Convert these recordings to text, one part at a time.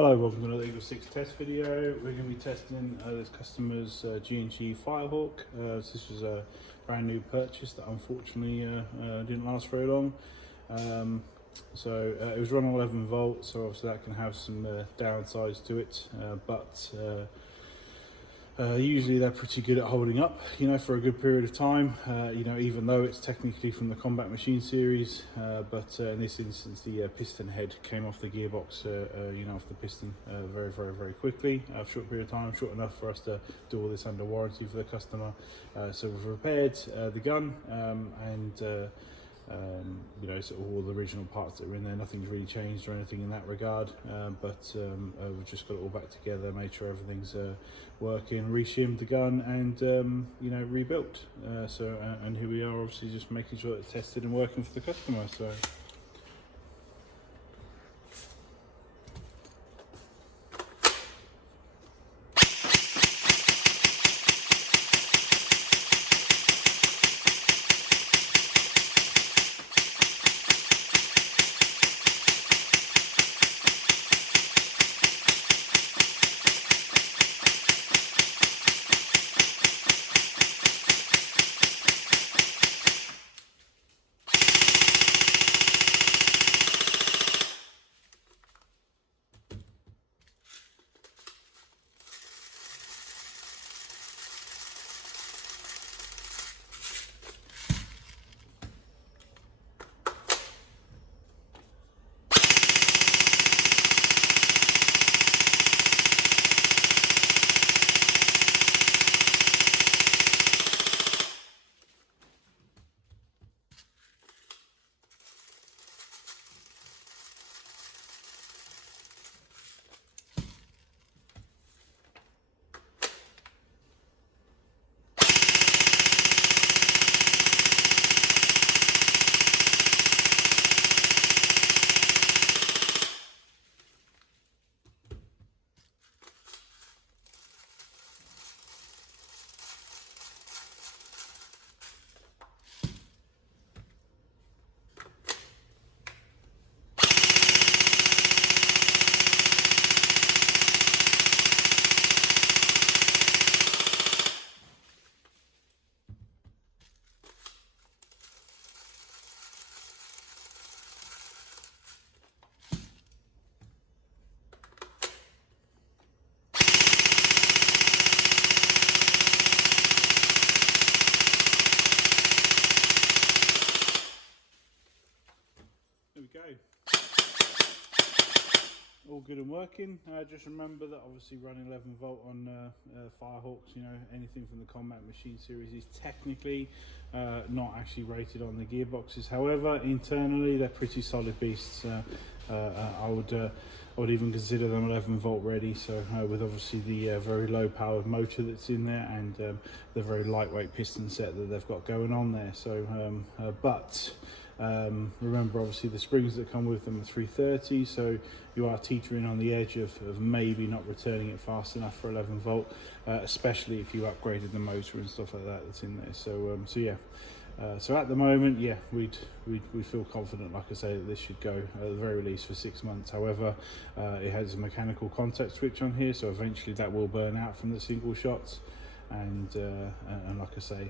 Hello, welcome to another Eagle 6 test video. We're going to be testing this customer's G&G Firehawk. This was a brand new purchase that unfortunately didn't last very long. It was running 11 volts, so obviously that can have some downsides to it, but usually they're pretty good at holding up, for a good period of time, even though it's technically from the Combat Machine series, but in this instance the piston head came off the gearbox, off the piston very quickly, a short period of time, short enough for us to do all this under warranty for the customer. So we've repaired the gun, sort of all the original parts that are in there. Nothing's really changed or anything in that regard, but we've just got it all back together, made sure everything's working, reshimmed the gun, and rebuilt. And here we are, obviously just making sure it's tested and working for the customer. So. There we go. All good and working. Just remember that obviously running 11 volt on Firehawks, anything from the Combat Machine series is technically not actually rated on the gearboxes. However, internally they're pretty solid beasts. I would even consider them 11 volt ready. So with obviously the very low powered motor that's in there, and the very lightweight piston set that they've got going on there. So, remember obviously the springs that come with them are 330, so you are teetering on the edge of maybe not returning it fast enough for 11 volt, especially if you upgraded the motor and stuff like that that's in there. So at the moment, yeah, we feel confident, like I say, that this should go at the very least for 6 months. However, it has a mechanical contact switch on here, so eventually that will burn out from the single shots. And like I say,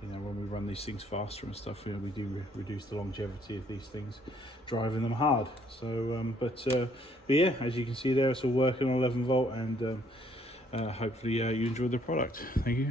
when we run these things faster and stuff, we do reduce the longevity of these things, driving them hard. So, but yeah, as you can see there, it's all working on 11 volt, and hopefully you enjoy the product. Thank you.